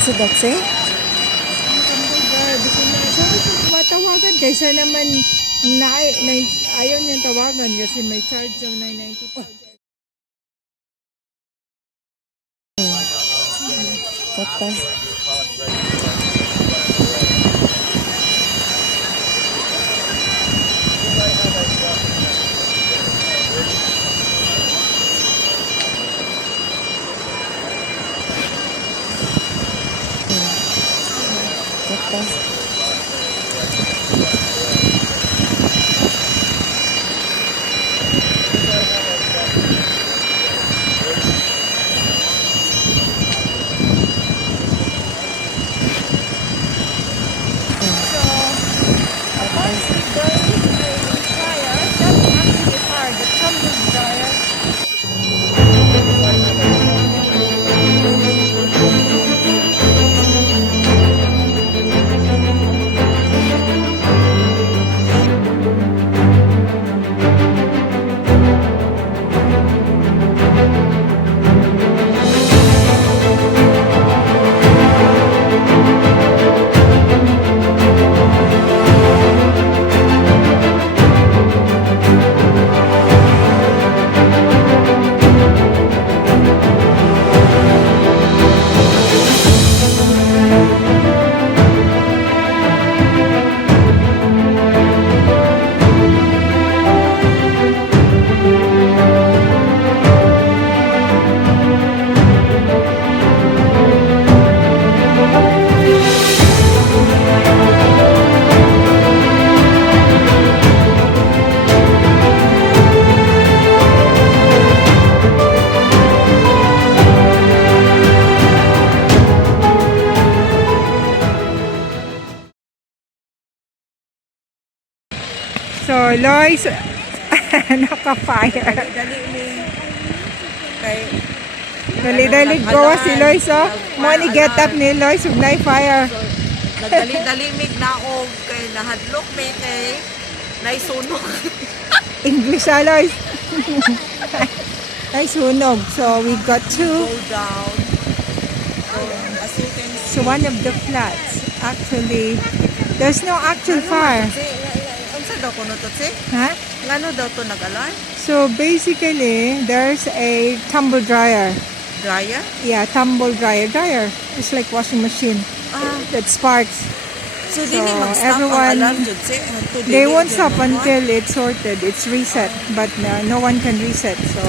So that's it? Matawagan kaysa naman ayaw niyang tawagan kasi may charge daw 995. Sakta. Sakta. So, Lois, naka-fire. Dali-dali gawa si Lois, oh. Money get up ni Lois, ugnay fire. Nagdali-dalimig na ako kay nahadlok may kay naisunog. English, Lois. Ay, sunog. So, we got to Go down. As you can see. so one of the flats. Actually, there's no actual fire. Unsa daw kuno to, si? Huh? Ngano daw to nag-alarm? So, basically, there's a tumble dryer. Dryer? Yeah, tumble dryer. Dryer. It's like washing machine. That sparks. So, dili mag-stop everyone, ang alarm jud, si? They won't stop until it's sorted. It's reset. But no one can reset. So,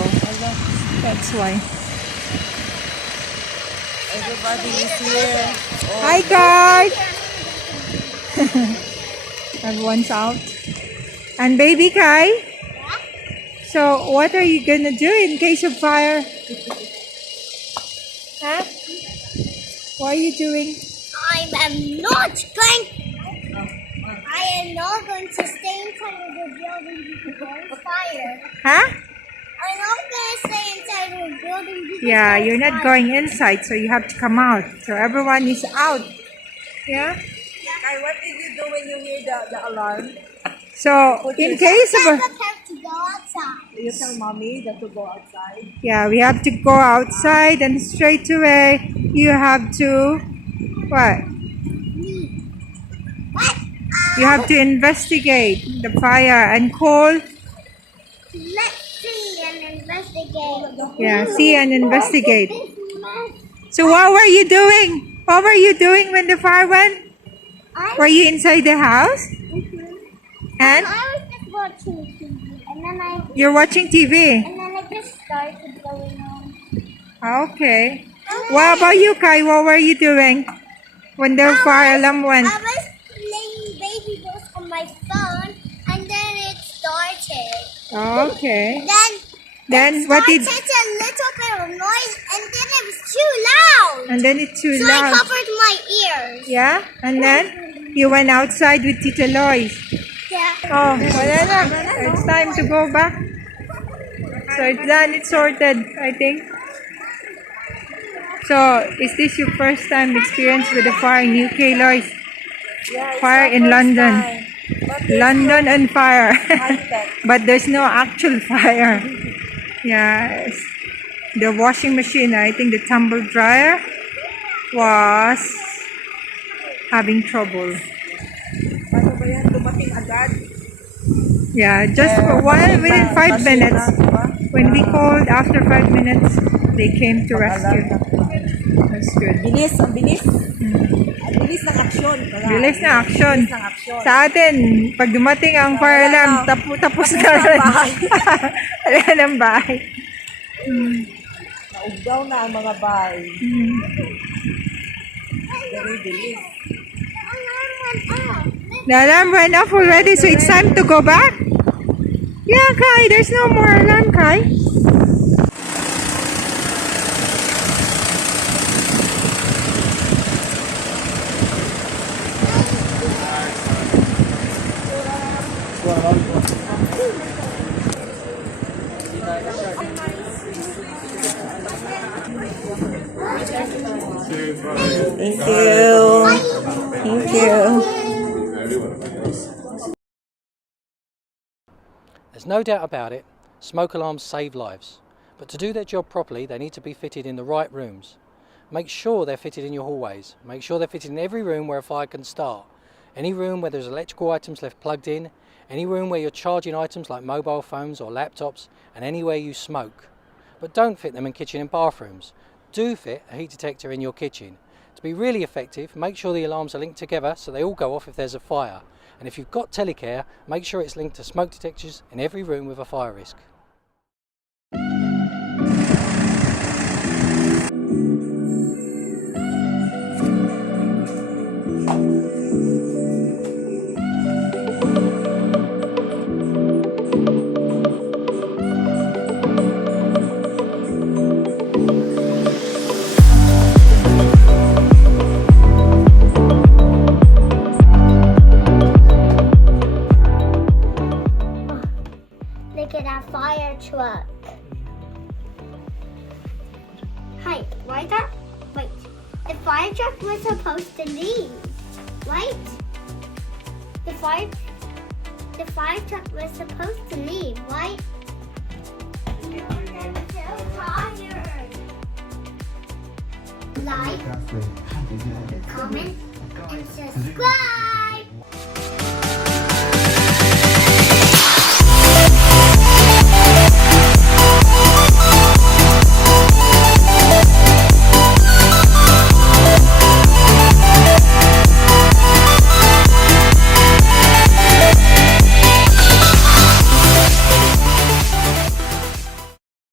that's why. Everybody is here. Oh, Hi, guys! Everyone's out. And baby Kai? So, what are you gonna do in case of fire? Huh? What are you doing? I am not going to stay inside of the building because of fire. Huh? I'm not going to stay inside of the building because Yeah, of you're not fire. going inside, so you have to come out. So everyone is out. Yeah? Kai, what did you do when you hear the alarm? So, in case of I a... have to go outside. You tell mommy that to go outside. Yeah, we have to go outside and straight away you have to... What? What? You have to investigate the fire and call... Let's see and investigate. Yeah, see and investigate. This mess. So what were you doing? What were you doing when the fire went? Were you inside the house? And I was just watching TV and then you're watching TV? I just started going on. Okay. What about you, Kai? What were you doing when the fire alarm went? I was playing baby dolls on my phone and then it started. Okay. Then What did... started a little bit of noise and then it was too loud. And then it's too So I loud. covered my ears. Yeah? And then you went outside with Tita Lois. Yeah. Oh, wala na. It's time to go back. So it's done. It's sorted, I think. So, is this your first time experience with the fire in UK, Lois? Yeah, Fire in London. London and fire. High-tech. But there's no actual fire. Yes. The washing machine, I think the tumble dryer. was having trouble. Ano ba yan? Dumating agad. Yeah, just for within 5 minutes. When we called after 5 minutes, they came to rescue. That's good. Bilis, ang bilis. Ang bilis ng aksyon. Bilis na action. Bilis ng aksyon. Sa atin, pag dumating ang fire alarm, tapos na rin. Wala ng bahay. Naugdaw na ang mga bahay. Very bilis. The alarm went off already, so it's time to go back? Yeah, Kai, there's no more alarm, Kai. Thank you. Thank you. There's no doubt about it, smoke alarms save lives. But to do their job properly, they need to be fitted in the right rooms. Make sure they're fitted in your hallways. Make sure they're fitted in every room where a fire can start. Any room where there's electrical items left plugged in, any room where you're charging items like mobile phones or laptops, and anywhere you smoke. But don't fit them in kitchen and bathrooms. Do fit a heat detector in your kitchen. To be really effective, make sure the alarms are linked together so they all go off if there's a fire. And if you've got telecare, make sure it's linked to smoke detectors in every room with a fire risk. Look at that fire truck. Hi, why that? Wait, the fire truck was supposed to leave, right? The fire truck was supposed to leave, right? I'm so tired. Like, comment, and subscribe.